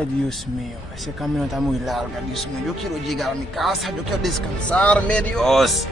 Ay, Dios mío, ese camino está muy largo, Dios mío. Yo quiero llegar a mi casa, yo quiero descansarme, Dios.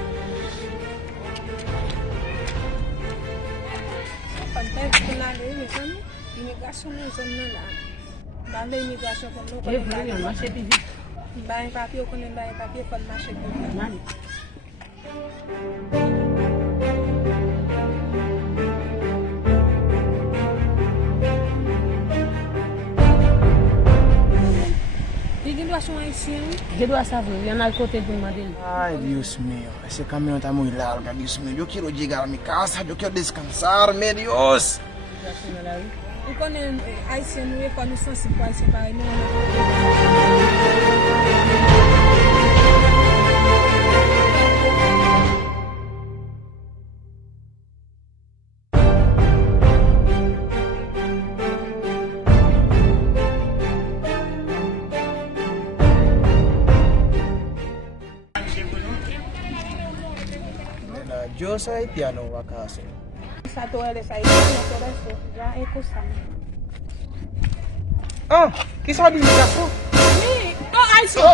Je dois savoir, il y en a à côté de moi. Ay, Dios mío, ese camino está muy largo, Dios mío. Yo quiero llegar a mi casa, yo quiero descansarme, Dios. Vous connaissez haïtien, nous reconnaissons c'est quoi, c'est pareil. Yo soy haitiano, ¿acaso? Tú eres haitiano, por eso ya escúchame. Ah, ¿qué sabe mi caso? Sí, no, haïtien.